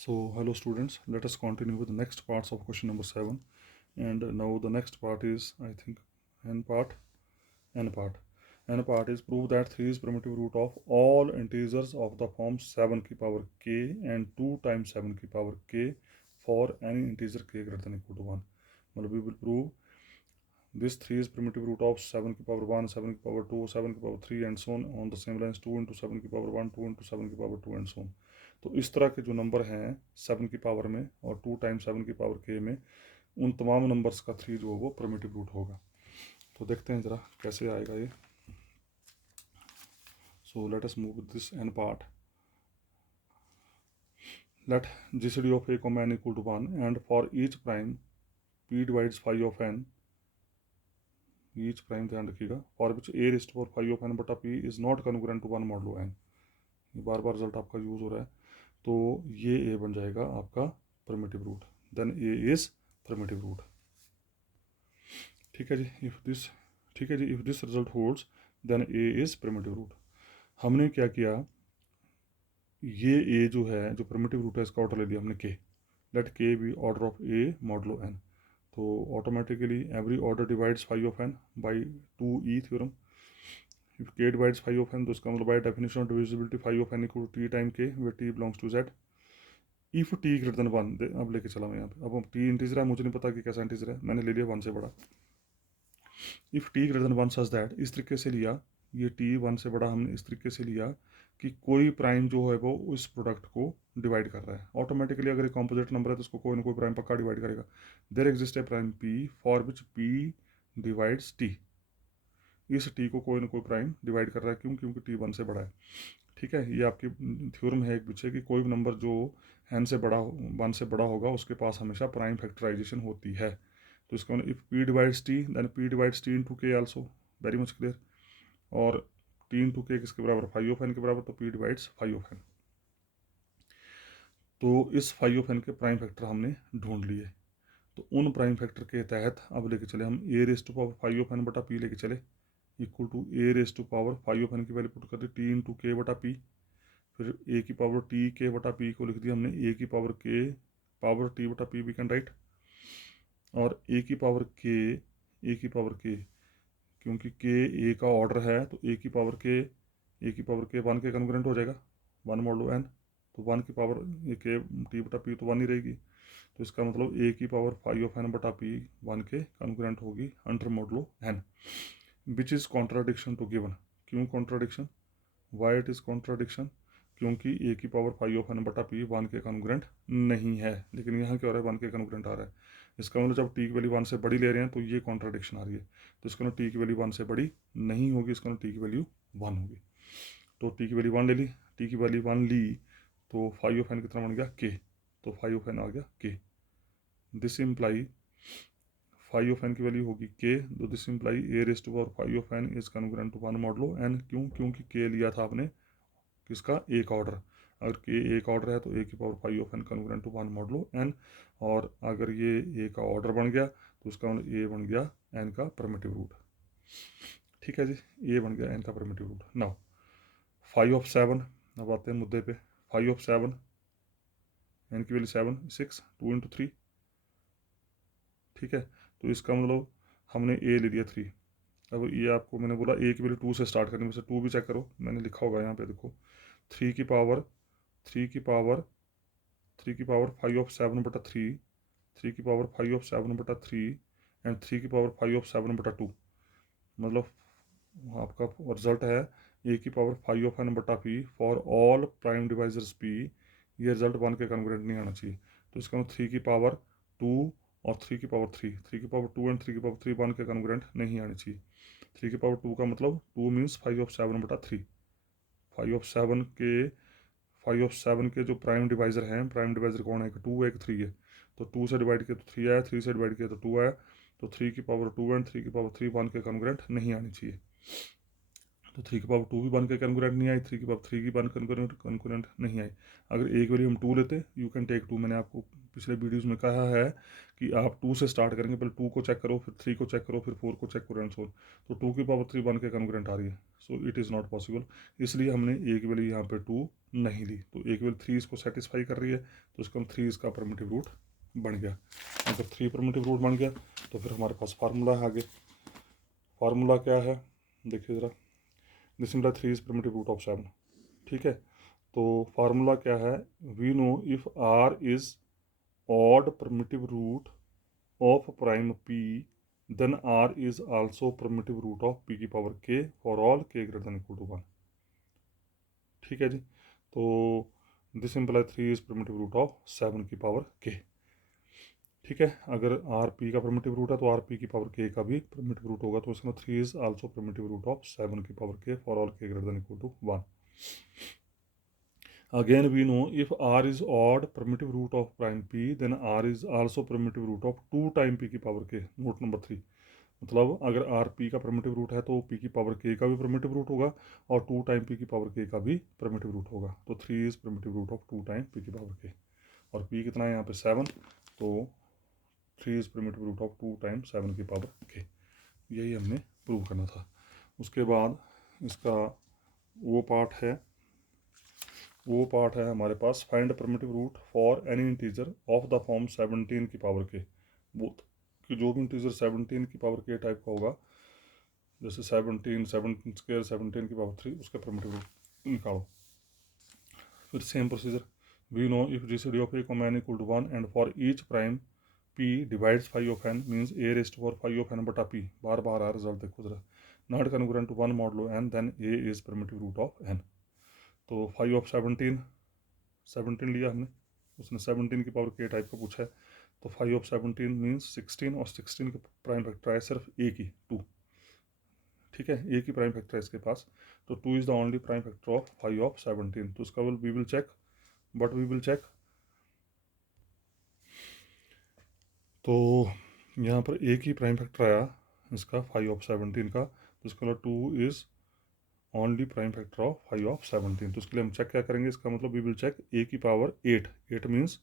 So, hello students, let us continue with the next parts of question number 7. And now the next part is, I think, n part. N part. N part is prove that 3 is primitive root of all integers of the form 7 की power k and 2 times 7 की power k for any integer k greater than equal to 1. मतलब we will prove this 3 is primitive root of 7 की power 1, 7 की power 2, 7 की power 3 and so on the same lines 2 into 7 की power 1, 2 into 7 की power 2 and so on. तो इस तरह के जो नंबर हैं 7 की पावर में और 2 टाइम्स 7 की पावर k में, उन तमाम नंबर्स का 3 जो है वो प्रिमिटिव रूट होगा. तो देखते हैं ज़रा कैसे आएगा ये. So let us move this n part. Let GCD of a, n equal to 1 and for each prime p divides phi of n, each prime ध्यान रखिएगा, for which a raised to power phi of n बटा p is not congruent to 1 modulo n. ये बार बार result आपका use हो रहा है. तो ये a बन जाएगा आपका primitive root. Then a is primitive root. ठीक है जी. If this result holds then a is primitive root. हमने क्या किया, ये a जो है, जो प्रिमिटिव रूट है, इसका ऑर्डर ले लिया हमने k. Let k be order of a modulo n. तो automatically every order divides phi of n by 2e theorem. If k divides phi of n, तो इसका मतलब by definition of divisibility phi of n equal to t time k, where t belongs to z. If t greater than 1, अब लेके चला मैं यहाँ पे. अब t इंटीजर है, मुझे नहीं पता कि कैसा इंटीजर है, मैंने ले लिया 1 से बड़ा. If t greater than 1 such that, इस तरीके से लिया, ये t 1 से बड़ा हमने इस तरीके से लिया कि कोई प्राइम जो है वो उस प्रोडक्ट को डिवाइड कर रहा है. ऑटोमेटिकली अगर एक कॉम्पोजिट नंबर है तो उसको कोई ना कोई प्राइम पक्का डिवाइड करेगा. There exist a prime p for which p divides t. इस t को कोई ना कोई प्राइम डिवाइड कर रहा है. क्यों? क्योंकि t 1 से बड़ा है. ठीक है, ये आपकी थ्योरम है एक पीछे कि कोई भी नंबर जो n से बड़ा 1 से बड़ा होगा उसके पास हमेशा प्राइम फैक्टराइजेशन होती है. तो इसका मतलब if p divides t then p divides t into k also. Very much clear. और t इंटू के किसके बराबर? फाई ऑफ n के बराबर. तो p divides phi of n. तो इस फाई ऑफ n के प्राइम फैक्टर हमने ढूंढ लिए. तो उन प्राइम फैक्टर के तहत अब लेके चले हम a raise to power phi of n बटा p लेके चले equal to a raise to power phi of n की वैल्यू पुट कर दी t इंटू के बटा p. फिर a की पावर t k बटा p को लिख दिया हमने a की पावर k पावर t बटा p वी कैन राइट. और a की पावर k क्योंकि k a का ऑर्डर है तो a की पावर k 1 के कन्ग्रुएंट हो जाएगा, 1 मॉडलो n. तो 1 की पावर ये k t बटा p तो 1 ही रहेगी. तो इसका मतलब a की पावर फाई ऑफ n बटा p 1 के कन्ग्रुएंट होगी under modulo n, which is contradiction to given. क्यों contradiction? Why it is contradiction? क्योंकि a की पावर फाई ऑफ n बटा p 1 के कन्ग्रुएंट नहीं है, लेकिन यहाँ क्या हो रहा है, 1 के कन्ग्रुएंट आ रहा है. इसका मतलब जब t की वैल्यू 1 से बड़ी ले रहे हैं तो ये कॉन्ट्राडिक्शन आ रही है. तो इसका मतलब t की वैल्यू 1 से बड़ी नहीं होगी, इसका मतलब t की वैल्यू 1 होगी. तो t की वैल्यू 1 ले ली, t की वैल्यू 1 ली तो फाई ऑफ n कितना बन गया? k. तो फाई ऑफ n आ गया k. This imply phi of n की वैल्यू होगी k. तो this imply a raise to power phi of n is congruent to 1 modulo n. क्यों? क्योंकि k लिया था आपने किसका? एक ऑर्डर. अगर के एक ऑर्डर है तो ए की power phi of n congruent to 1 modulo n. और अगर ये ए का ऑर्डर बन गया तो उसका मतलब ए बन गया n का प्रिमिटिव रूट. ठीक है जी, ए बन गया n का primitive root. Now phi of 7, अब आते हैं मुद्दे पे. फाई ऑफ 7, n की वैल्यू 7 6 2 इंटू 3. ठीक है, तो इसका मतलब हमने ए ले लिया 3. अब ये आपको मैंने बोला ए की वैल्यू 2 से स्टार्ट करनी, वैसे 2 भी चेक करो, मैंने लिखा होगा यहाँ पे देखो. 3 की पावर 3 की पावर फाइव ऑफ 7 बटा 3, 3 की पावर फाइव ऑफ 7 बटा 3 एंड 3 की पावर फाइव ऑफ 7 बटा 2. मतलब आपका रिजल्ट है ए की पावर फाइव ऑफ n बटा p for all prime divisors p. ये रिजल्ट 1 के कन्ग्रुएंट नहीं आना चाहिए. तो इसका मतलब 3 की पावर 2 और 3 की पावर 3 की पावर 2 एंड 3 की पावर 3 1 के कन्ग्रुएंट नहीं आनी चाहिए. 3 की पावर 2 का मतलब 2 मीन्स फाइव ऑफ 7 बटा 3. फाइव ऑफ 7 के जो प्राइम डिवाइजर हैं, प्राइम डिवाइजर कौन है? 2 है, 3 है. तो 2 से डिवाइड किया तो 3 आया, 3 से डिवाइड किया तो 2 आया. तो 3 की पावर 2 एंड 3 की पावर 3 1 के कन्ग्रुएंट नहीं आनी चाहिए. तो 3 की पावर 2 भी 1 के कॉन्ग्रुएंट नहीं आई, 3 की पावर 3 की 1 कॉन्ग्रुएंट नहीं आई। अगर एक वैल्यू हम 2 लेते, यू कैन टेक 2, मैंने आपको पिछले वीडियोज़ में कहा है कि आप 2 से स्टार्ट करेंगे, पहले 2 को चेक करो, फिर 3 को चेक करो, फिर 4 को चेक करो एंड सो। तो 2 की पावर 3 1 के कॉन्ग्रुएंट आ रही है, so it is not possible. इसलिए हमने एक वैल्यू यहाँ पे 2 नहीं ली, तो एक वैल्यू 3 इसको सेटिस्फाई कर रही है, तो इसका 3 इसका परमिटिव रूट बन गया। अगर 3 परमिटिव रूट बन गया तो फिर हमारे पास फार्मूला है आगे। फार्मूला क्या है, देखिए ज़रा, this simple 3 is primitive root of 7। ठीक है, तो फार्मूला क्या है, we know if r is odd primitive root of prime p then r is also primitive root of p की power k for all k greater than equal to 1। ठीक है जी, तो this simple 3 is primitive root of 7 की power k. ठीक है, अगर r p का परमिटिव रूट है तो आर पी की पावर के का भी परमिटिव रूट होगा, तो इसमें 3 is also primitive root of 7 की power k for all k greater than equal to 1। Again we know if r is odd primitive root of prime p then r is also primitive root of 2 time p की power k। Note number 3, मतलब अगर r p का primitive root है तो p की power k का भी primitive root होगा और 2 टाइम p की पावर k का भी परमिटिव रूट होगा। तो 3 is primitive root of 2 time p की पावर k, और p कितना है यहाँ पे 7, तो 3 is primitive root of 2 time 7 की पावर k। यही हमने प्रूव करना था। उसके बाद इसका वो पार्ट है हमारे पास, find primitive root for any integer of the form 17 की पावर के। वो कि जो भी इंटीजर 17 की पावर के टाइप का होगा, जैसे 17 स्क्वायर 17 की पावर 3, उसके परमिटिव रूट निकालो। फिर same procedure, we know if GCD of a comma n equal to 1 and for each prime p divides five of n means a raised to power 5 of N बटा पी। बार बार आ result देखो जरा, not congruent to 1 modulo n then A is primitive root of N. तो 5 of 17 लिया हमने, उसने 17 की पावर के टाइप का पूछा है, तो 5 ऑफ 17 मीन्स 16, और 16 की प्राइम फैक्टर है सिर्फ ए की 2। ठीक है, ए की प्राइम फैक्टर है इसके पास, तो 2 is the only prime factor of 5 of 17। तो उसका we will check, but we will check, तो यहाँ पर ए की प्राइम फैक्टर आया इसका 5 ऑफ 17 का, तो इसका मतलब 2 is only prime factor of 5 of 17। तो उसके लिए हम चेक क्या करेंगे, इसका मतलब वी विल चेक ए की पावर 8 मीन्स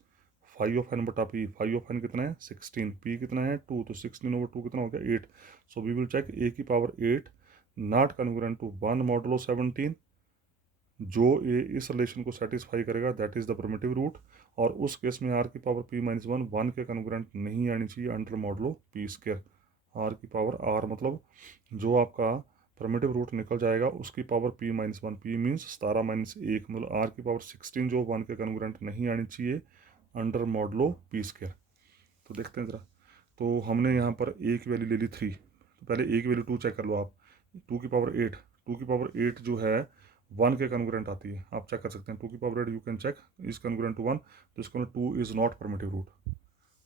5 ऑफ एन बटा पी। 5 ऑफ एन कितना है 16, पी कितना है 2, तो 16 ओवर 2 कितना हो गया 8। So we will check a की power 8 not convergent to 1 modulo 17, जो ए इस रिलेशन को सेटिस्फाई करेगा that is the primitive root. और उस केस में आर की पावर पी माइनस 1 के कन्वर्जेंट नहीं आनी चाहिए under modulo p square. R की पावर आर मतलब जो आपका परमिटिव रूट निकल जाएगा उसकी power p minus 1, p means 17 minus 1, मतलब r की पावर 16 जो 1 के कन्ग्रुएंट नहीं आनी चाहिए अंडर मॉडलो p स्क्वायर। तो देखते हैं ज़रा, तो हमने यहाँ पर a की वैल्यू ले ली 3, तो पहले a की वैल्यू 2 चेक कर लो आप। 2 की पावर 8, 2 की पावर 8 जो है 1 के कन्ग्रुएंट आती है, आप चेक कर सकते हैं। 2 की power 8 you can check is congruent to 1, तो इसका 2 इज़ नॉट परमिटिव रूट,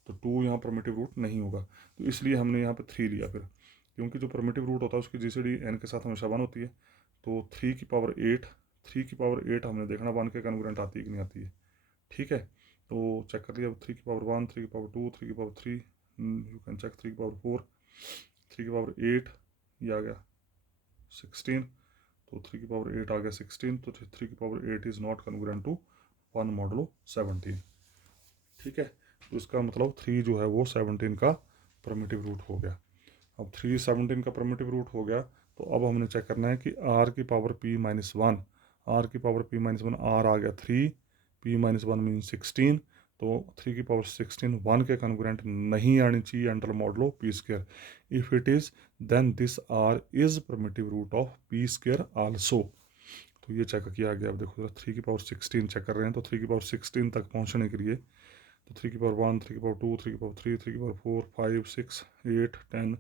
तो 2 यहाँ परमिटिव रूट नहीं होगा। तो इसलिए हमने यहाँ पर 3 लिया फिर, क्योंकि जो परमिटिव रूट होता है उसकी जीसीडी एन के साथ हमेशा 1 होती है। तो 3 की पावर 8, 3 की पावर 8 हमने देखना 1 के कन्ग्रुएंट आती है कि नहीं आती है। ठीक है, तो चेक कर लिया, 3 की पावर 1, 3 की पावर 2, 3 की पावर 3, यू कैन चेक 3 की पावर 4, 3 की पावर 8, ये आ गया 16, तो 3 की पावर 8 आ गया 16, तो 3 की power 8 is not congruent to 1 modulo 17। ठीक है, तो इसका मतलब 3 जो है वो 17 का परमिटिव रूट हो गया। अब 3 17 का परमिटिव रूट हो गया, तो अब हमने चेक करना है कि r की पावर p माइनस 1, आर की पावर p माइनस 1, आर आ गया 3, p माइनस 1 मीन 16, तो 3 की पावर 16 1 के कन्ग्रुएंट नहीं आनी चाहिए under modulo p square. If it is then this r is primitive root of p square also. तो ये चेक किया गया। अब देखो 3 की पावर 16 चेक कर रहे हैं, तो 3 की पावर 16 तक पहुँचने के लिए, तो 3 की पावर 1, 3 की पावर 2, 3 की पावर 3, 3 की पावर 4, 5, 6, 8, 10,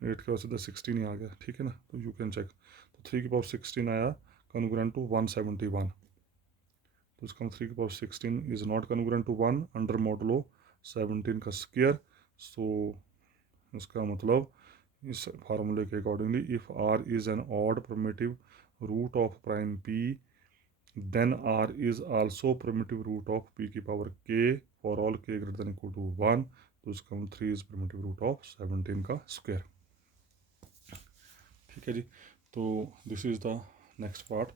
8 के बाद सीधा 16 ही आ गया। ठीक है ना, तो यू कैन चेक, तो 3 की पावर 16 आया कन्ग्रुएंट टू 171, तो इसका 3 की power 16 is not congruent to 1 under modulo 17 का स्क्वायर। सो इसका मतलब इस फार्मूले के accordingly if r is an odd primitive root of prime p then r is also primitive root of p की power k for all k greater than equal to 1, तो इसका 3 is primitive root of 17 का square. ठीक है जी, तो this is the next part.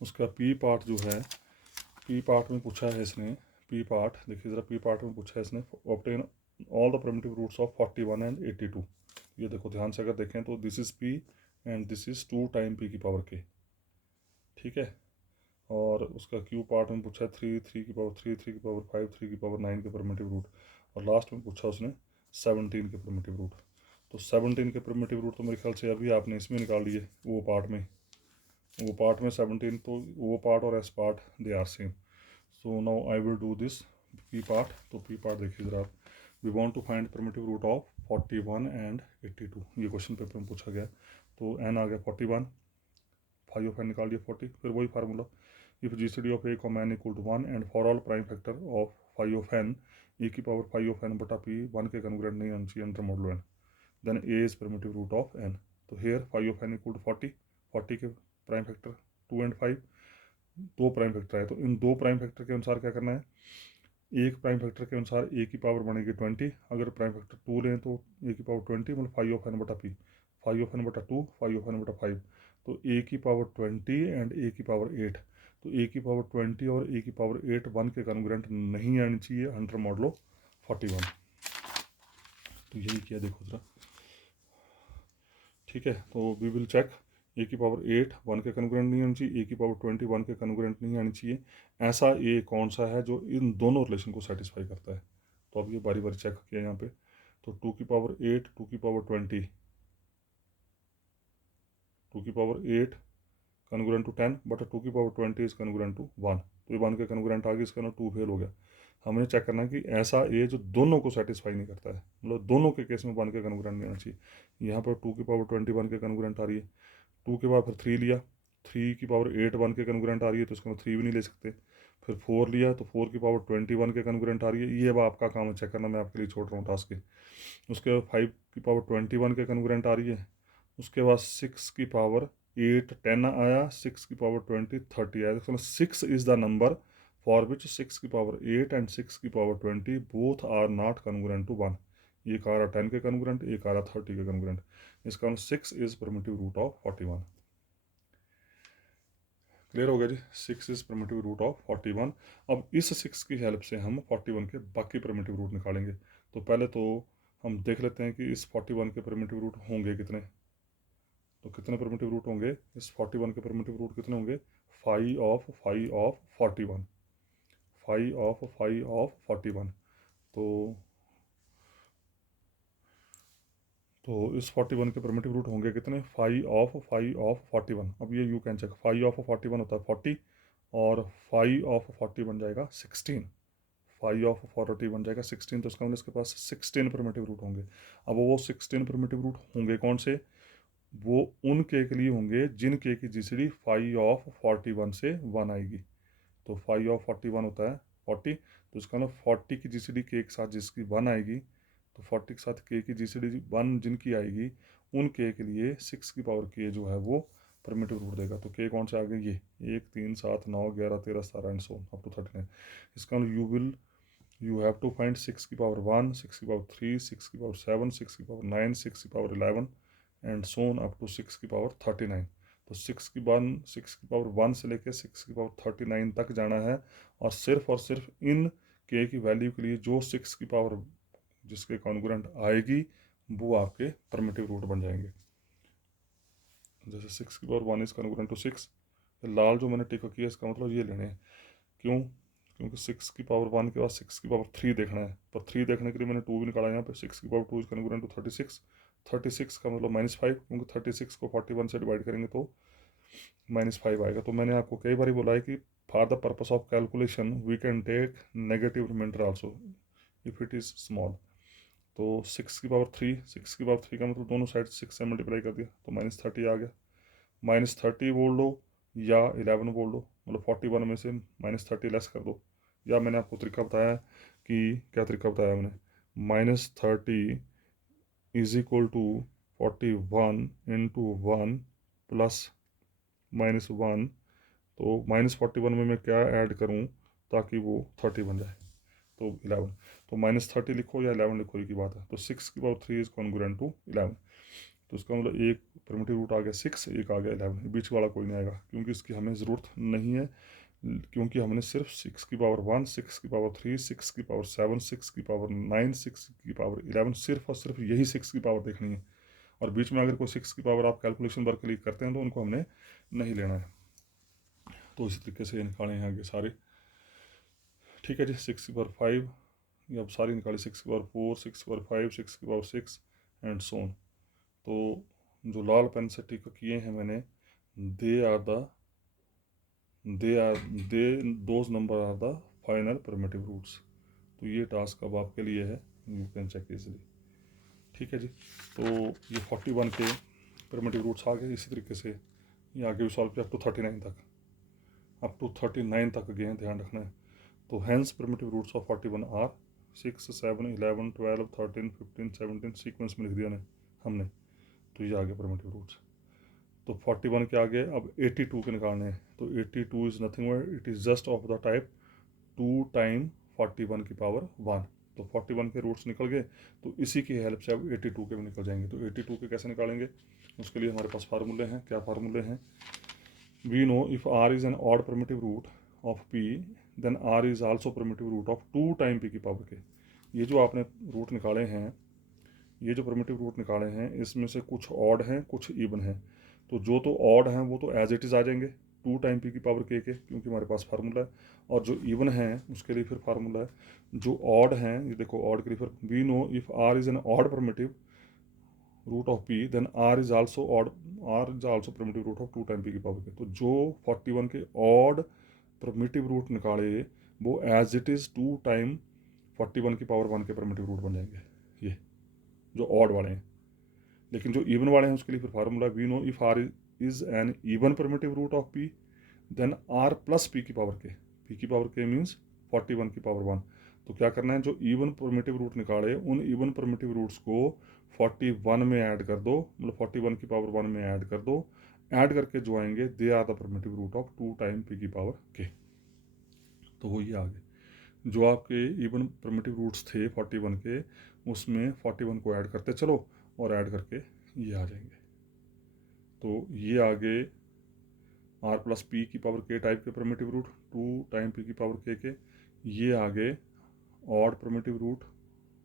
उसका P part जो है, पी पार्ट में पूछा है इसने, पी पार्ट देखिए ज़रा, पी पार्ट में पूछा है इसने obtain all the primitive roots of 41 and 82। ये देखो ध्यान से अगर देखें तो this is p and this is 2 time p की पावर के, ठीक है। और उसका क्यू पार्ट में पूछा है 3 3 की पावर 3 3 की पावर 5 3 की पावर 9 के प्रिमिटिव रूट, और लास्ट में पूछा उसने 17 के प्रिमिटिव रूट। तो 17 के प्रिमिटिव रूट तो मेरे ख्याल से अभी आपने इसमें निकाल लिए, वो पार्ट में, वो पार्ट में 17, तो वो पार्ट और s part they are same. So now I will do this p part. तो पी पार्ट देखिए ज़रा आप, we want to find primitive root of 41 and 82, ये क्वेश्चन पेपर में पूछा गया। तो एन आ गया 41, फाइव ऑफ एन निकाल दिया 40, फिर वही formula, if G C D of A comma N equal to 1 and for all prime factor of phi of N A की पावर फाइव ऑफ एन बटा पी 1 के कन्ग्रेंट नहीं आना चाहिए under model N, then A is primitive root of N. तो here phi of N equal to 40, 40 के prime factor 2 and 5, दो prime factor है, तो इन दो प्राइम फैक्टर के अनुसार क्या करना है, एक प्राइम फैक्टर के अनुसार ए की पावर बनेगी 20, अगर प्राइम फैक्टर 2 लें तो ए की पावर 20 मतलब फाइव ऑफ एन बटा पी, फाइव ऑफ एन बटा 2 फाइव ऑफ एन बटा 5, तो ए की पावर 20 एंड ए की पावर 8, तो ए की पावर 20 और ए की पावर 8 1 के कन्ग्रेंट नहीं आनी चाहिए अंडर मॉडलो 41। तो यही किया देखो ज़रा, ठीक है। तो वी विल चेक, ए की पावर 8 1 के कन्ग्रेंट नहीं आनी चाहिए, ए की पावर 20 1 के कन्ग्रेंट नहीं आनी चाहिए, ऐसा ए कौन सा है जो इन दोनों रिलेशन को सेटिस्फाई करता है। तो अब ये बारी बारी चेक किया यहाँ पे, तो 2 की पावर 8 2 की पावर 20, 2 की पावर 8 कन्ग्रेंट टू 10 बट 2 की पावर 20 इज कन्ग्रेंट टू 1, तो ये 1 के कन्ग्रेंट आ गए, इसका ना 2 फेल हो गया। हमें चेक करना है कि ऐसा ए जो दोनों को सेटिस्फाई नहीं करता है, मतलब दोनों के केस में 1 के कन्ग्रेंट नहीं आना चाहिए। यहाँ पर 2 की पावर 21 के कन्ग्रेंट आ रही है, 2 के बाद फिर 3 लिया, 3 की पावर 8 1 के कन्ग्रेंट आ रही है, तो इसको 3 भी नहीं ले सकते। फिर 4 लिया, तो 4 की पावर 21 के कन्ग्रेंट आ रही है, ये अब आपका काम है चेक करना, मैं आपके लिए छोड़ रहा हूँ टास्क के। उसके बाद 5 की पावर 21 के कन्ग्रेंट आ रही है, उसके बाद 6 की पावर 8 10 आया, 6 की पावर 20 30 आया, तो 6 is the number for which 6 की पावर 8 एंड 6 की power 20 both are not congruent to 1। एक आ रहा 10 के कन्ग्रेंट, एक आ रहा 30 के कन्ग्रेंट, इसका 6 is primitive root of 41। Clear हो गया जी, 6 इज प्रिमिटिव रूट ऑफ 41। अब इस 6 की हेल्प से हम 41 के बाकी प्रिमिटिव रूट निकालेंगे। तो पहले तो हम देख लेते हैं कि इस 41 के प्रिमिटिव रूट होंगे कितने। तो कितने प्रिमिटिव रूट होंगे इस 41 के प्रिमिटिव रूट कितने होंगे, 5 ऑफ 5 ऑफ 41, 5 ऑफ 5 ऑफ 41। तो इस 41 के प्रिमिटिव रूट होंगे कितने, 5 ऑफ 5 ऑफ 41। अब ये यू कैन चेक, 5 ऑफ 41 होता है 40, और 5 ऑफ 40 बन जाएगा 16, 5 ऑफ 40 बन जाएगा 16, तो इसका मतलब इसके पास 16 प्रिमिटिव रूट होंगे। अब वो 16 प्रिमिटिव रूट होंगे कौन से, वो उन के लिए होंगे जिन के की जीसीडी 5 ऑफ 41 से 1 आएगी। तो 5 ऑफ 41 होता है 40, तो इसका मतलब 40 की जीसीडी के के साथ जिसकी 1 आएगी, तो 40 के साथ के की जीसीडी 1 जिनकी आएगी उन के लिए 6 की पावर के जो है वो प्रिमिटिव रूट देगा। तो के कौन से आ गए, ये 1 3 7 9 11 13 17 एंड सो अप टू 39। इसका मतलब यू हैव टू फाइंड 6 की पावर 1 6 की पावर 3 6 की पावर 7 6 की पावर 9 6 की power 11 and so on up to 6 की पावर 39। तो 6 की पावर 1 से लेकर 6 की पावर 39 तक जाना है, और सिर्फ इन के की वैल्यू के लिए जो 6 की पावर जिसके कॉन्ग्रुएंट आएगी वो आपके परमिटिव रूट बन जाएंगे। जैसे 6 की पावर 1 इज कॉन्ग्रुएंट टू 6, लाल जो मैंने टिक किया इसका मतलब ये लेने हैं, क्यों, क्योंकि 6 की पावर 1 के बाद 6 की पावर 3 देखना है, पर 3 देखने के लिए मैंने 2 भी निकाला यहाँ पे, 6 की पावर 2 इज कॉन्ग्रुएंट टू 36, 36 का मतलब -5, क्योंकि 36 को 41 से डिवाइड करेंगे तो -5 आएगा। तो मैंने आपको कई बार बोला है कि for the purpose of calculation we can take negative remainder also if it is small. तो 6 की पावर 3, 6 की पावर 3 का मतलब दोनों साइड 6 से मल्टीप्लाई कर दिया तो -30 आ गया, -30 बोल दो या 11 बोल दो, मतलब 41 में से -30 लेस कर दो, या मैंने आपको तरीका बताया कि क्या तरीका बताया मैंने, -30 is equal to 41 into 1 plus -1, तो -41 में मैं क्या ऐड करूं ताकि वो 30 बन जाए, तो 11, तो -30 लिखो या 11 लिखो एक ही बात है। तो 6 की पावर 3 इज कॉन्ग्रुएंट टू 11। तो इसका मतलब एक परमिटिव रूट आ गया 6, एक आ गया 11, बीच वाला कोई नहीं आएगा क्योंकि इसकी हमें ज़रूरत नहीं है, क्योंकि हमने सिर्फ 6 की पावर 1, 6 की पावर 3, 6 की पावर 7, 6 की पावर 9, 6 की पावर 11, सिर्फ और सिर्फ यही 6 की पावर देखनी है। और बीच में अगर कोई 6 की पावर आप कैलकुलेशन वर्क क्लिक करते हैं तो उनको हमने नहीं लेना है। तो इसी तरीके से निकाले हैं आगे सारे। ठीक है जी, 6 की पावर 5, ये अब सारी निकाली, 6 की पावर 4, 6 की पावर 5, 6 की पावर 6 एंड सो ऑन। तो जो लाल पेन से टिक किए हैं मैंने, they are they those number are the final primitive roots. तो ये टास्क अब आपके लिए है, यू कैन चेक इजीली। ठीक है जी, तो ये 41 के प्रिमिटिव रूट्स आ गए। इसी तरीके से ये आगे भी सॉल्व किया अप टू 39 तक, अप टू 39 तक गए हैं, ध्यान रखना है। तो hence primitive roots of 41 are 6, 7, 11, 12, 13, 15, 17, sequence में लिख दिया ने हमने। तो ये आ गया प्रिमिटिव रूट्स। तो 41 के आगे अब 82 के निकालने हैं। तो 82 is nothing but it is just of the type 2 time 41 की पावर 1। तो 41 के रूट्स निकल गए, तो इसी की हेल्प से अब 82 के भी निकल जाएंगे। तो 82 के कैसे निकालेंगे, उसके लिए हमारे पास फार्मूले हैं। क्या फार्मूले हैं, we know if r is an odd primitive root of p then r is also primitive root of 2 time p की पावर के। ये जो आपने रूट निकाले हैं, ये जो प्रिमिटिव रूट निकाले हैं, इसमें से कुछ ऑड हैं कुछ इवन हैं। तो जो तो ऑड हैं वो तो एज इट इज़ आ जाएंगे 2 टाइम पी की पावर के क्योंकि हमारे पास फार्मूला है। और जो इवन हैं उसके लिए फिर फार्मूला है। जो ऑड हैं, ये देखो ऑड के लिए फिर we know if r is an odd primitive root of p then r is also odd, r is also primitive root of 2 time p की पावर के। तो जो 41 के ऑड प्रिमिटिव रूट निकाले वो एज इट इज़ 2 टाइम 41 की power 1 के primitive root बन जाएंगे, ये जो ऑड वाले हैं। लेकिन जो इवन वाले हैं उसके लिए फिर formula we know if r is an even primitive root of p then r plus p की पावर के। पी की पावर के मीन्स 41 की पावर 1। तो क्या करना है, जो इवन प्रिमिटिव रूट निकाले उन इवन प्रिमिटिव रूट्स को 41 में ऐड कर दो, मतलब 41 की पावर 1 में ऐड कर दो। ऐड करके जो आएंगे they are the primitive root of 2 time p की पावर के। तो वो ये आ गए। जो आपके इवन प्रिमिटिव रूट्स थे 41 के, उसमें 41 को ऐड करते चलो और ऐड करके ये आ जाएंगे। तो ये आगे आर प्लस पी की पावर के टाइप के प्रिमिटिव रूट 2 टाइम पी की पावर के। ये आगे odd primitive root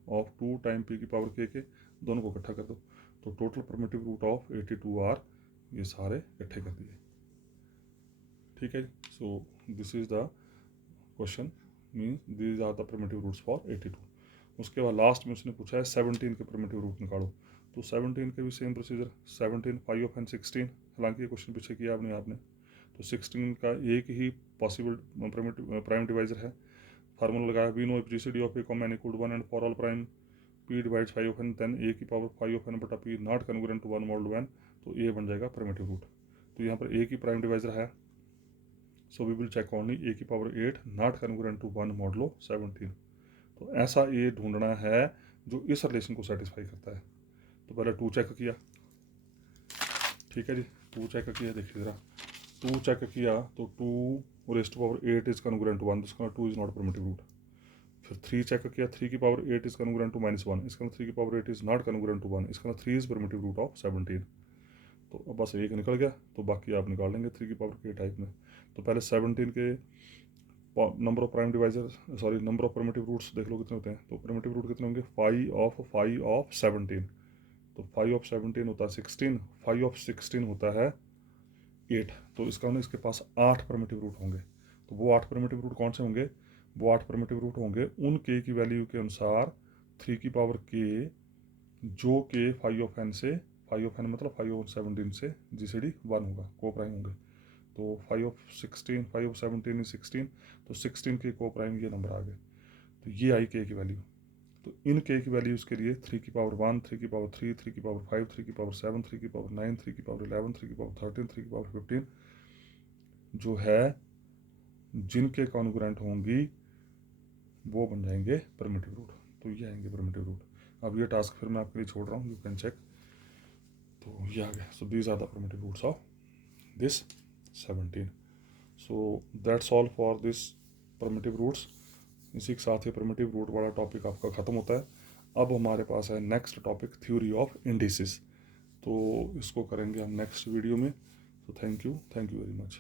of 2 time p की पावर के, दोनों को इकट्ठा कर दो। तो total primitive root of 82 are, ये सारे इकट्ठे कर दिए। ठीक है, so this is the question, means these are the primitive roots for 82। उसके बाद लास्ट में उसने पूछा है 17 के प्रिमिटिव रूट निकालो। तो 17 के भी सेम प्रोसीजर, 17 5 ऑफ एन 16। हालांकि ये क्वेश्चन पीछे किया आपने। तो 16 का एक ही पॉसिबल प्राइम डिवाइजर है। फार्मूला लगाया we know if GCD of A comma N equal 1 and for all prime p divides 5 of n then a की पावर 5 ऑफ एन बटा p not congruent to 1 modulo n. तो a बन जाएगा primitive root. तो यहाँ पर ए की prime divisor है, so we will check only a की power 8 not congruent to 1 modulo 17। तो ऐसा ए ढूंढना है जो इस रिलेशन को सेटिस्फाई करता है। तो पहले 2 चेक किया, ठीक है जी, 2 चेक किया, देखिए ज़रा 2 चेक किया तो 2 raise to power 8 is congruent to 1, इसका 2 इज नॉट प्रिमिटिव रूट। फिर 3 चेक किया, 3 की पावर 8 इज कन्ग्रुएंट टू -1, इसका 3 की power 8 is not congruent to 1, इसका 3 इज प्रिमिटिव रूट ऑफ 17। तो अब बस एक निकल गया, तो बाकी आप निकाल लेंगे 3 की पावर के टाइप में। तो पहले 17 के number of prime divisor, sorry number of primitive roots देख लो कितने होते हैं। तो प्रिमिटिव रूट कितने होंगे, 5 ऑफ 17। तो 5 ऑफ 17 होता है 16, 5 ऑफ 16 होता है 8। तो इसका मतलब इसके पास 8 प्रिमिटिव रूट होंगे। तो वो 8 प्रिमिटिव रूट कौन से होंगे, वो 8 प्रिमिटिव रूट होंगे उन के की वैल्यू के अनुसार 3 की पावर के, जो के 5 ऑफ एन से, 5 ऑफ एन मतलब 5 ऑफ 17 से जीसीडी 1 होगा, को प्राइम होंगे। तो 5 ऑफ 16, 5 ऑफ 17 इज 16। तो 16 के को प्राइम ये नंबर आ गए। तो ये आई के की वैल्यू। तो इन के की वैल्यूज़ के लिए 3 की पावर 1, 3 की पावर 3, 3 की पावर 5, 3 की पावर 7, 3 की पावर 9, 3 की पावर 11, 3 की पावर 13, 3 की पावर 15 जो है जिनके कॉन्ग्रुएंट होंगी वो बन जाएंगे प्रिमिटिव रूट। तो ये आएंगे प्रिमिटिव रूट। अब ये टास्क फिर मैं आपके लिए छोड़ रहा हूँ, यू कैन चेक। तो ये आ गया। So these are the primitive roots of this 17। So that's all for this primitive roots. इसी के साथ ही प्रिमिटिव रूट वाला टॉपिक आपका ख़त्म होता है। अब हमारे पास है next topic, theory of indices. तो इसको करेंगे हम नेक्स्ट वीडियो में। तो थैंक यू वेरी मच।